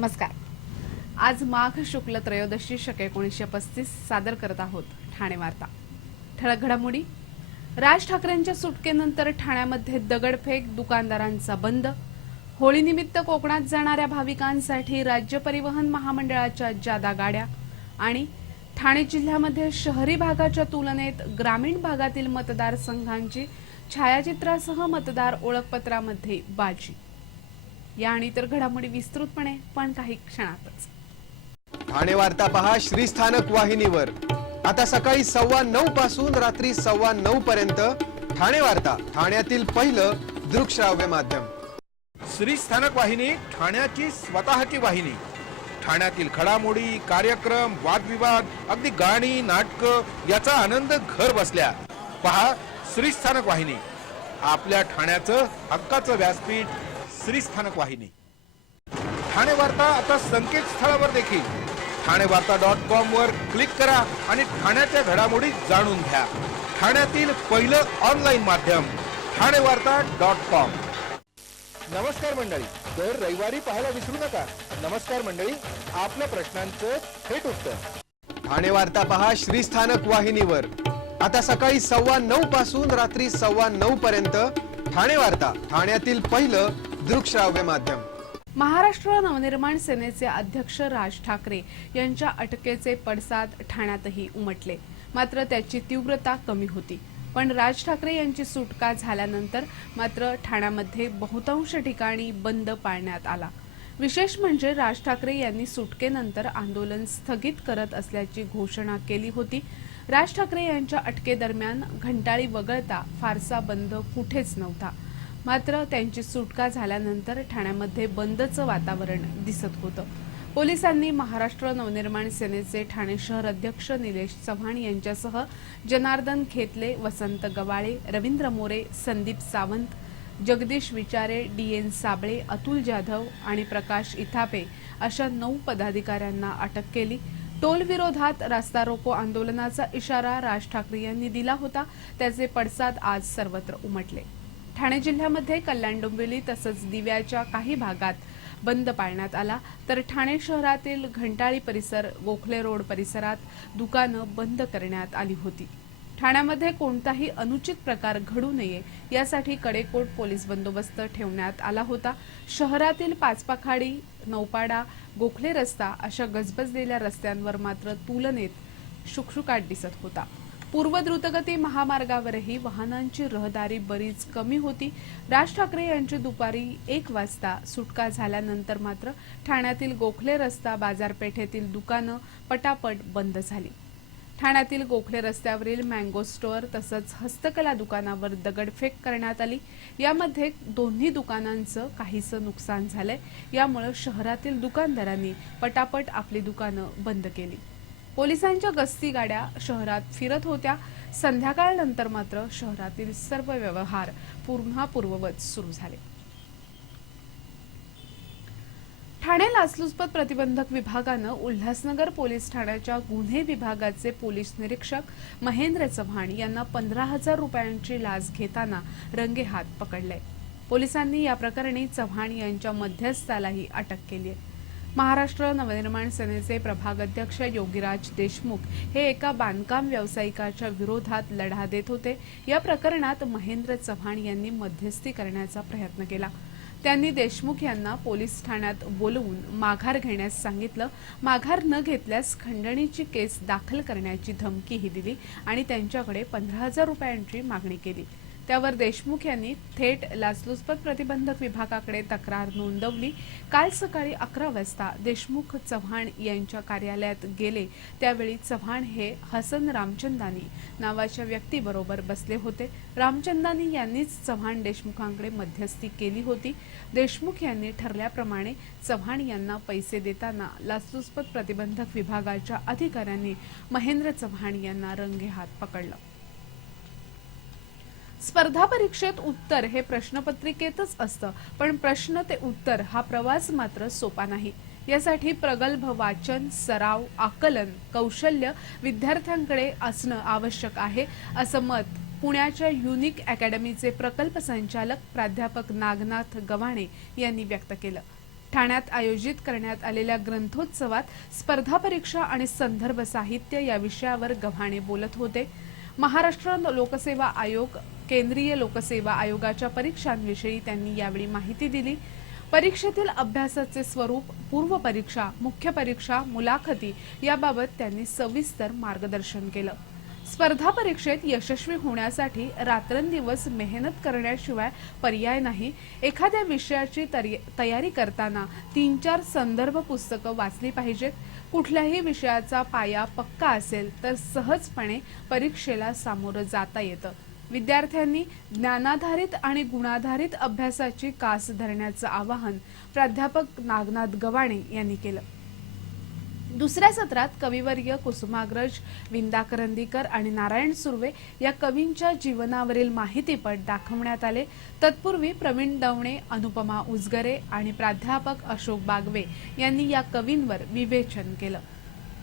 नमस्कार। आज माघ शुक्ल त्रयोदशी शके 1935 सादर करत आहोत ठाणे वार्ता। ठळक घडामोडी। राज ठाकरेंच्या सुटकेनंतर ठाण्यामध्ये दगडफेक, दुकानदारांचा बंद। होळीनिमित्त कोकणात जाणाऱ्या भाविकांसाठी राज्य परिवहन महामंडळाच्या जादा गाड्या आणि ठाणे जिल्ह्यामध्ये शहरी भागाच्या तुलनेत ग्रामीण भागातील मतदारसंघांची छायाचित्रासह मतदार ओळखपत्रामध्ये बाजी। या आणि इतर घडामोडी विस्तृतपणे पण काही क्षणातच। ठाणे वार्ता पहा श्रीस्थानक वाहिनीवर। आता सकाळी 9:15 पासून रात्री 9:15 पर्यंत ठाणे वार्ता, ठाण्यातील पहिलं दृकश्राव्य माध्यम। श्रीस्थानक वाहिनी ठाण्याची स्वतःची वाहिनी। ठाण्यातील घडामोडी, कार्यक्रम, वादविवाद, अगदी गाणी, नाटक याचा आनंद घर बसल्या पहा श्रीस्थानक वाहिनी। आपल्या ठाण्याचं हक्काचं व्यासपीठ श्रीस्थानक वाहिनी। ठाणे वार्ता आता संकेतस्थळावर देखील ठाणेवार्ता.com वर क्लिक करा आणि ठाण्याच्या घडामोडी जाणून घ्या। ठाण्यातील पहिलं ऑनलाईन माध्यम ठाणेवार्ता.com। नमस्कार मंडळी, दर रविवारी पाहायला विसरू नका। नमस्कार मंडळी, आपल्या प्रश्नांचं थेट उत्तर। ठाणे वार्ता पहा श्रीस्थानक वाहिनीवर। आता सकाळी 9:15 पासून रात्री 9:15 पर्यंत ठाणे वार्ता, ठाण्यातील पहिलं दृकश्राव्य माध्यम। महाराष्ट्र नवनिर्माण सेनेचे अध्यक्ष राज ठाकरे यांच्या अटकेचे पडसाद ठाण्यातही उमटले, मात्र त्याची तीव्रता कमी होती। पण राज ठाकरे यांची सुटका झाल्यानंतर मात्र ठाण्यामध्ये बहुतांश ठिकाणी बंद पाळण्यात आला। विशेष म्हणजे राज ठाकरे यांनी सुटकेनंतर आंदोलन स्थगित करत असल्याची घोषणा केली होती। राज ठाकरे यांच्या अटकेदरम्यान घंटाळी वगळता फारसा बंद कुठेच नव्हता, मात्र त्यांची सुटका झाल्यानंतर ठाण्यामध्ये बंदचं वातावरण दिसत होतं। पोलिसांनी महाराष्ट्र नवनिर्माण सेनेचे ठाणे शहर अध्यक्ष निलेश चव्हाण यांच्यासह जनार्दन खेतले, वसंत गवाळे, रवींद्र मोरे, संदीप सावंत, जगदीश विचारे, DN साबळे, अतुल जाधव आणि प्रकाश इथापे अशा 9 पदाधिकाऱ्यांना अटक केली। टोल विरोधात रास्ता रोको आंदोलनाचा इशारा राज ठाकरे यांनी दिला होता, त्याचे पडसाद आज सर्वत्र उमटले। ठाणे जिल्ह्यामध्ये कल्याण डोंबिवली तसंच दिव्याच्या काही भागात बंद पाळण्यात आला, तर ठाणे शहरातील घंटाळी परिसर, गोखले रोड परिसरात दुकानं बंद करण्यात आली होती। ठाण्यामध्ये कोणताही अनुचित प्रकार घडू नये यासाठी कडेकोट पोलीस बंदोबस्त ठेवण्यात आला होता। शहरातील पाचपाखाडी, नौपाडा, गोखले रस्ता अशा गजबजलेल्या रस्त्यांवर मात्र तुलनेत शुकशुकाट दिसत होता। पूर्व द्रुतगती महामार्गावरही वाहनांची रहदारी बरीच कमी होती। राज ठाकरे यांची दुपारी 1 वाजता सुटका झाल्यानंतर मात्र ठाण्यातील गोखले रस्ता, बाजारपेठेतील दुकानं पटापट बंद झाली। ठाण्यातील गोखले रस्त्यावरील मँगो स्टोअर तसंच हस्तकला दुकानावर दगडफेक करण्यात आली। यामध्ये दोन्ही दुकानांचं काहीसं नुकसान झालंय, यामुळे शहरातील दुकानदारांनी पटापट आपली दुकानं बंद केली। पोलिसांच्या गस्ती गाड्या शहरात फिरत होत्या। संध्याकाळनंतर मात्र शहरातील सर्व व्यवहार पुन्हा पूर्ववत सुरू झाले। ठाणे लाचलुचपत प्रतिबंधक विभागानं उल्हासनगर पोलीस ठाण्याच्या गुन्हे विभागाचे पोलीस निरीक्षक महेंद्र चव्हाण यांना 15,000 रुपयांची लाच घेताना रंगेहात पकडले। पोलिसांनी या प्रकरणी चव्हाण यांच्या मध्यस्थालाही अटक केली आहे। महाराष्ट्र नवनिर्माण सेनेचे प्रभाग अध्यक्ष योगीराज देशमुख हे एका बांधकाम व्यावसायिकाच्या विरोधात लढा देत होते। या प्रकरणात महेंद्र चव्हाण यांनी मध्यस्थी करण्याचा प्रयत्न केला। त्यांनी देशमुख यांना पोलीस ठाण्यात बोलवून माघार घेण्यास सांगितलं। माघार न घेतल्यास खंडणीची केस दाखल करण्याची धमकीही दिली आणि त्यांच्याकडे 15,000 रुपयांची मागणी केली। त्यावर देशमुख यांनी थेट लाचलुचपत प्रतिबंधक विभागाकडे तक्रार नोंदवली। काल सकाळी 11 वाजता देशमुख चव्हाण यांच्या कार्यालयात गेले, त्यावेळी चव्हाण हे हसन रामचंदानी नावाच्या व्यक्तीबरोबर बसले होते। रामचंदानी यांनीच चव्हाण देशमुखांकडे मध्यस्थी केली होती। देशमुख यांनी ठरल्याप्रमाणे चव्हाण यांना पैसे देताना लाचलुचपत प्रतिबंधक विभागाच्या अधिकाऱ्यांनी महेंद्र चव्हाण यांना रंगेहात पकडलं। स्पर्धा परीक्षेत उत्तर हे प्रश्नपत्रिकेतच असतं, पण प्रश्न ते उत्तर हा प्रवास मात्र सोपा नाही। यासाठी प्रगल्भ वाचन, सराव, आकलन, कौशल्य विद्यार्थ्यांकडे असणं आवश्यक आहे, असं मत पुण्याच्या युनिक अकॅडमीचे प्रकल्प संचालक प्राध्यापक नागनाथ गव्हाणे यांनी व्यक्त केलं। ठाण्यात आयोजित करण्यात आलेल्या ग्रंथोत्सवात स्पर्धा परीक्षा आणि संदर्भ साहित्य या विषयावर गव्हाणे बोलत होते. महाराष्ट्र लोकसेवा आयोग, केंद्रीय लोकसेवा आयोगाच्या परीक्षांविषयी त्यांनी यावेळी माहिती दिली. परीक्षेतील अभ्यासाचे स्वरूप, पूर्व परीक्षा, मुख्य परीक्षा, मुलाखती याबाबत त्यांनी सविस्तर मार्गदर्शन केलं. स्पर्धा परीक्षेत यशस्वी होण्यासाठी रात्रंदिवस मेहनत करण्याशिवाय पर्याय नाही. एखाद्या विषयाची तयारी करताना 3-4 संदर्भ पुस्तकं वाचली पाहिजेत. कुठल्याही विषयाचा पाया पक्का असेल तर सहजपणे परीक्षेला सामोरं जाता येतं. विद्यार्थ्यांनी ज्ञानाधारित आणि गुणाधारित अभ्यासाची कास धरण्याचं आवाहन प्राध्यापक नागनाथ गव्हाणे यांनी केलं. दुसऱ्या सत्रात कविवर्य कुसुमाग्रज, विंदा करंदीकर आणि नारायण सुर्वे या कवींच्या जीवनावरील माहितीपट दाखवण्यात आले. तत्पूर्वी प्रवीण दवणे, अनुपमा उजगरे आणि प्राध्यापक अशोक बागवे यांनी या कवींवर विवेचन केलं.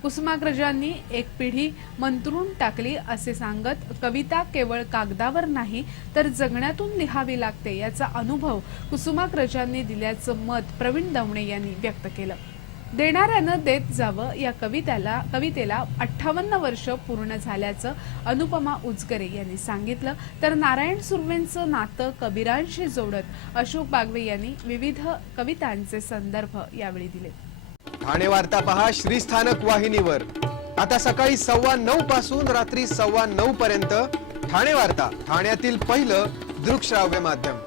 कुसुमाग्रजांनी एक पिढी मंत्रून टाकली असे सांगत कविता केवळ कागदावर नाही तर जगण्यातून लिहावी लागते याचा अनुभव कुसुमाग्रजांनी दिल्याचं मत प्रवीण दवणे यांनी व्यक्त केलं. देणाऱ्यानं देत जावं या कवितेला 58 वर्ष पूर्ण झाल्याचं अनुपमा उजगरे यांनी सांगितलं. तर नारायण सुर्वेंचं नातं कबीरांशी जोडत अशोक बागवे यांनी विविध कवितांचे संदर्भ यावेळी दिले. ठाणे वार्ता पहा श्रीस्थानक वाहिनीवर. आता सकाळी 9:15 पासून रात्री 9:15 पर्यंत ठाणे वार्ता, ठाण्यातील पहिलं दृकश्राव्य माध्यम.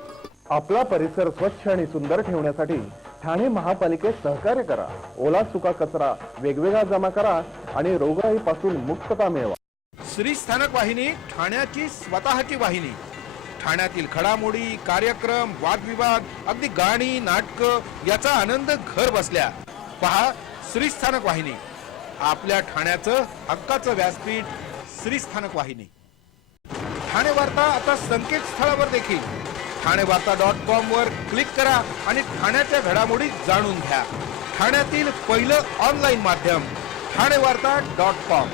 आपला परिसर स्वच्छ आणि सुंदर ठेवण्यासाठी ठाणे महापालिकेत सहकार्य करा. ओला सुका कचरा वेगवेगळा जमा करा आणि रोगराईपासून मुक्तता मिळवा. श्रीस्थानक वाहिनी, ठाण्याची स्वतःची वाहिनी. ठाण्यातील घडामोडी, कार्यक्रम, वादविवाद, अगदी गाणी, नाटकं याचा आनंद घर बसल्या. पहा श्रीस्थानक वाहिनी, आपल्या ठाण्याचं हक्काचं व्यासपीठ. श्रीस्थानक वाहिनी. ठाणे वार्ता आता संकेतस्थळावर देखील ठाणेवार्ता.com वर क्लिक करा आणि ठाण्याच्या घडामोडी जाणून घ्या. ठाण्यातील पहिलं ऑनलाईन माध्यम ठाणेवार्ता.com.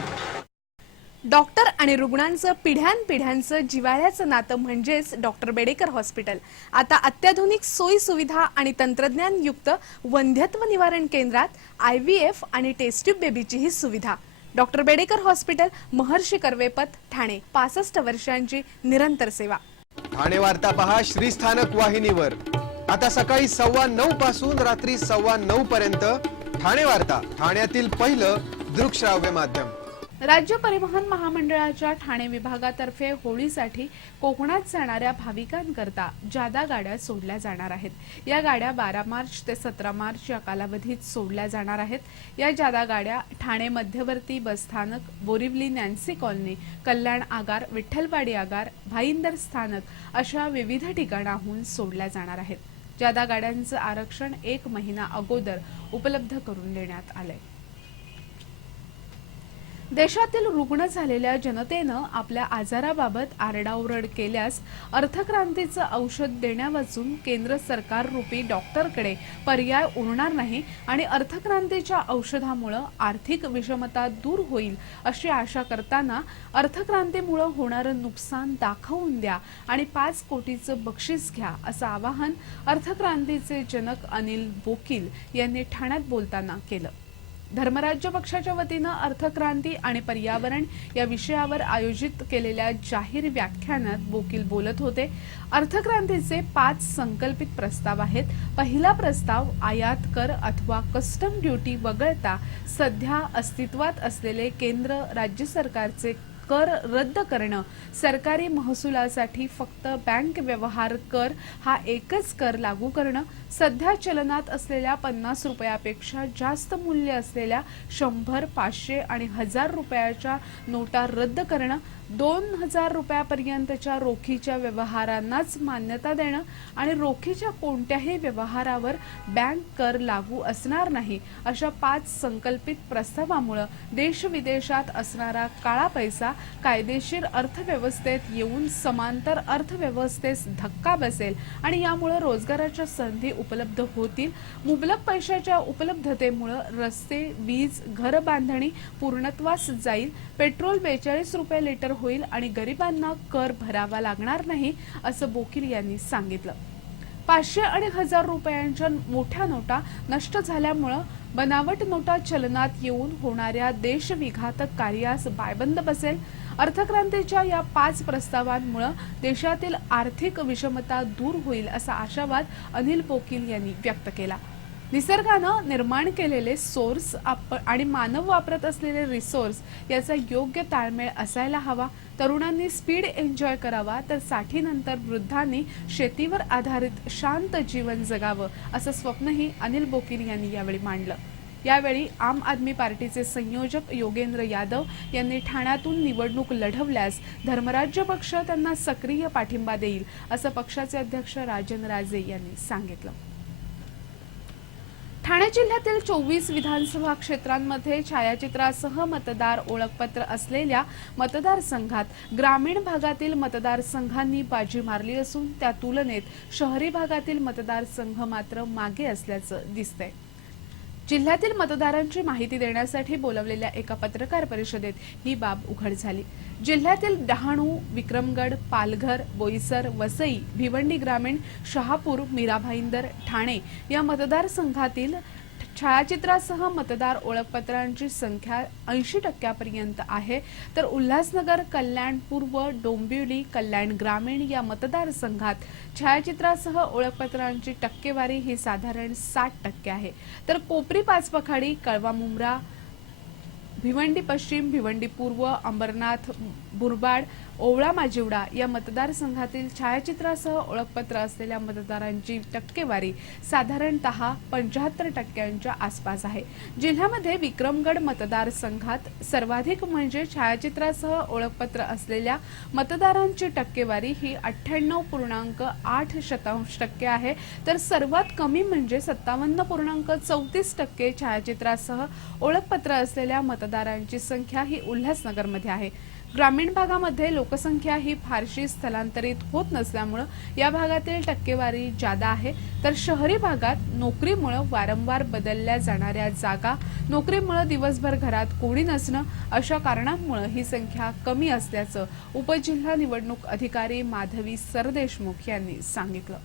डॉक्टर आणि रुग्णांचं पिढ्यानपिढ्यांचं जिव्हाळ्याचं नातं म्हणजेच डॉक्टर बेडेकर हॉस्पिटल. आता अत्याधुनिक सोयी सुविधा आणि तंत्रज्ञानयुक्त वंध्यत्व निवारण केंद्रात IVF आणि टेस्ट ट्यूब बेबीचीही सुविधा. डॉक्टर बेडेकर हॉस्पिटल, महर्षी कर्वेपथ, ठाणे. 65 वर्षांची निरंतर सेवा. ठाणे वार्ता पहा श्रीस्थानक वाहिनीवर. आता सकाळी 9:15 पासून रात्री 9:15 पर्यंत ठाणे वार्ता, ठाण्यातील पहिलं दृकश्राव्य माध्यम. राज्य परिवहन महामंडळाच्या ठाणे विभागातर्फे होळीसाठी कोकणात जाणाऱ्या भाविकांकरता जादा गाड्या सोडल्या जाणार आहेत. या गाड्या 12 मार्च ते 17 मार्च या कालावधीत सोडल्या जाणार आहेत. या जादा गाड्या ठाणे मध्यवर्ती बसस्थानक, बोरिवली नॅन्सी कॉलनी, कल्याण आगार, विठ्ठलवाडी आगार, भाईंदर स्थानक अशा विविध ठिकाणाहून सोडल्या जाणार आहेत. जादा गाड्यांचं आरक्षण 1 महिना अगोदर उपलब्ध करून देण्यात आलंय. देशातील रुग्ण झालेल्या जनतेनं आपल्या आजाराबाबत आरडाओरड केल्यास अर्थक्रांतीचं औषध देण्यावाचून केंद्र सरकार रूपी डॉक्टरकडे पर्याय उरणार नाही आणि अर्थक्रांतीच्या औषधामुळे आर्थिक विषमता दूर होईल अशी आशा करताना अर्थक्रांतीमुळे होणारं नुकसान दाखवून द्या आणि 5 कोटीचं बक्षीस घ्या असं आवाहन अर्थक्रांतीचे जनक अनिल बोकील यांनी ठाण्यात बोलताना केलं. धर्मराज्य पक्षाच्या वतीनं अर्थक्रांती आणि पर्यावरण या विषयावर आयोजित केलेल्या जाहीर व्याख्यानात बोकील बोलत होते. अर्थक्रांतीचे 5 संकल्पित प्रस्ताव आहेत. पहिला प्रस्ताव आयात कर अथवा कस्टम ड्युटी वगळता सध्या अस्तित्वात असलेले केंद्र राज्य सरकारचे कर रद्द करणं. सरकारी महसुलासाठी फक्त बँक व्यवहार कर हा एकच कर लागू करणं. सध्या चलनात असलेल्या 50 रुपयापेक्षा जास्त मूल्य असलेल्या 100, 500 आणि 1000 रुपयाच्या नोटा रद्द करणं. 2000 रुपयापर्यंतच्या रोखीच्या व्यवहारांनाच मान्यता देणं आणि रोखीच्या कोणत्याही व्यवहारावर बँक कर लागू असणार नाही. अशा 5 संकल्पित प्रस्तावामुळे देश विदेशात असणारा काळा पैसा कायदेशीर अर्थव्यवस्थेत येऊन समांतर अर्थव्यवस्थेस धक्का बसेल आणि यामुळे रोजगाराच्या संधी उपलब्ध होतील. मुबलक पैशाच्या उपलब्धतेमुळे रस्ते, वीज, घर बांधणी पूर्णत्वास जाईल. पेट्रोल 42 रुपये लिटर होईल आणि गरिबांना कर भरावा लागणार नाही असं बोकील यांनी सांगितलं. 500 आणि 1000 रुपयांच्या मोठ्या नोटा नष्ट झाल्यामुळं बनावट नोटा चलनात येऊन होणाऱ्या देशविघातक कार्यास बायबंद बसेल. अर्थक्रांतीच्या या 5 प्रस्तावांमुळे देशातील आर्थिक विषमता दूर होईल असा आशावाद अनिल बोकील यांनी व्यक्त केला. निसर्गानं निर्माण केलेले सोर्स आणि मानव वापरत असलेले रिसोर्स याचा योग्य ताळमेळ असायला हवा. तरुणांनी स्पीड एन्जॉय करावा तर साठीनंतर वृद्धांनी शेतीवर आधारित शांत जीवन जगावं असं स्वप्नही अनिल बोकील यांनी यावेळी मांडलं. यावेळी आम आदमी पार्टीचे संयोजक योगेंद्र यादव यांनी ठाण्यातून निवडणूक लढवल्यास धर्मराज्य पक्ष त्यांना सक्रिय पाठिंबा देईल असं पक्षाचे अध्यक्ष राजन राजे यांनी सांगितलं. ठाणे जिल्ह्यातील 24 विधानसभा क्षेत्रांमध्ये छायाचित्रासह मतदार ओळखपत्र असलेल्या मतदारसंघात ग्रामीण भागातील मतदारसंघांनी बाजी मारली असून त्या तुलनेत शहरी भागातील मतदारसंघ मात्र मागे असल्याचं दिसतंय. जिल्ह्यातील मतदारांची माहिती देण्यासाठी बोलवलेल्या एका पत्रकार परिषदेत ही बाब उघड झाली. जिल्ह्यातील डहाणू, विक्रमगड, पालघर, बोईसर, वसई, भिवंडी ग्रामीण, शहापूर, मीरा भाईंदर, ठाणे या मतदारसंघातील छायाचित्रासह मतदार ओळखपत्रांची संख्या 80% आहे, तर उल्हासनगर, कल्याण पूर्व, डोंबिवली, कल्याण ग्रामीण या मतदारसंघात छायाचित्रासह ओळखपत्रांची टक्केवारी ही साधारण 60% आहे. तर कोपरी पाचपखाडी, कळवा मुंब्रा, भिवंडी पश्चिम, भिवंडी पूर्व, अंबरनाथ, मुरबाड, ओवळा माजिवडा या मतदारसंघातील छायाचित्रासह ओळखपत्र असलेल्या मतदारांची टक्केवारी साधारणतः 75% आसपास आहे. जिल्ह्यामध्ये विक्रमगड मतदारसंघात सर्वाधिक म्हणजे छायाचित्रासह ओळखपत्र असलेल्या मतदारांची टक्केवारी ही 98.8% आहे, तर सर्वात कमी म्हणजे 57.34% छायाचित्रासह ओळखपत्र असलेल्या मतदारांची संख्या ही उल्हासनगरमध्ये आहे. ग्रामीण भागामध्ये लोकसंख्या ही फारशी स्थलांतरित होत नसल्यामुळे या भागातील टक्केवारी जादा आहे, तर शहरी भागात नोकरीमुळे वारंवार बदलल्या जाणाऱ्या जागा, नोकरीमुळे दिवसभर घरात कोणी नसणं अशा कारणांमुळे ही संख्या कमी असल्याचं उपजिल्हा निवडणूक अधिकारी माधवी सरदेशमुख यांनी सांगितलं.